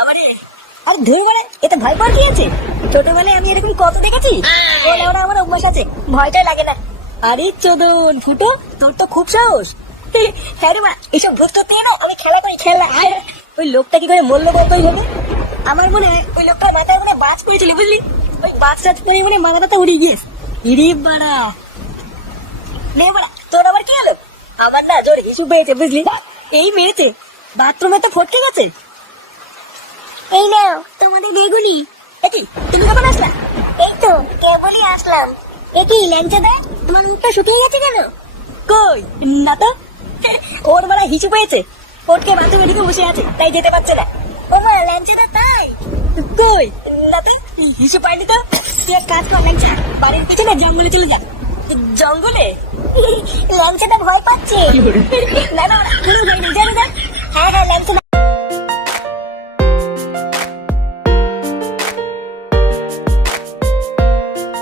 আরে ধুর বাড়া, এতে ভয় পাওয়ার কি আছে? ছোটবেলায় আমি এরকম কত দেখেছি। ওরা আমার অভ্যাস আছে, ভয়টা লাগে না। আরে চোদন ফুটো, তোর তো খুব সাহস। হ্যাঁ রে মা, এইসব ভূত নিয়ে না আমি খেলা করি, খেলা। ওই লোকটা কি করে মরলো বলতো ওইভাবে? আমার মনে হয় ওই লোকটার মাথায় মনে বাজ পড়েছিল, বুঝলি? ওই বাজ টাজ পড়ে মনে মাথাটা উড়ে গিয়েছে। ইরে বাড়া, নে বাড়া, তোর আবার কি হলো? আমার না জোর হিসু পেয়েছে, বুঝলি? এই মেরেছে, বাথরুমে তো ফটকে গেছে। এই নাও তোমাদের বেগুনি। একি তুমি কখন আসলা? এই তো কেবলই আসলাম। একই ল্যাংচা দেয়, তোমার মুখটা শুকিয়ে গেছে কেন? কই না তো। ওর বেলা হিসু পেয়েছে, ফটকে বাথরুমে ঢুকে বসে আছে, তাই যেতে পারছে না। ওমা ল্যাংচা দা তাই? কই না তো, হিসু পাইনি তো। তুই এক কাজ কর ল্যাংচা, বাড়ির পিছনে জঙ্গলে চলে যা। জঙ্গলে? ল্যাংচাটা ভয় পাচ্ছে। না না, কোনো ভয় নেই, জানি না। হ্যাঁ হ্যাঁ ল্যাংচা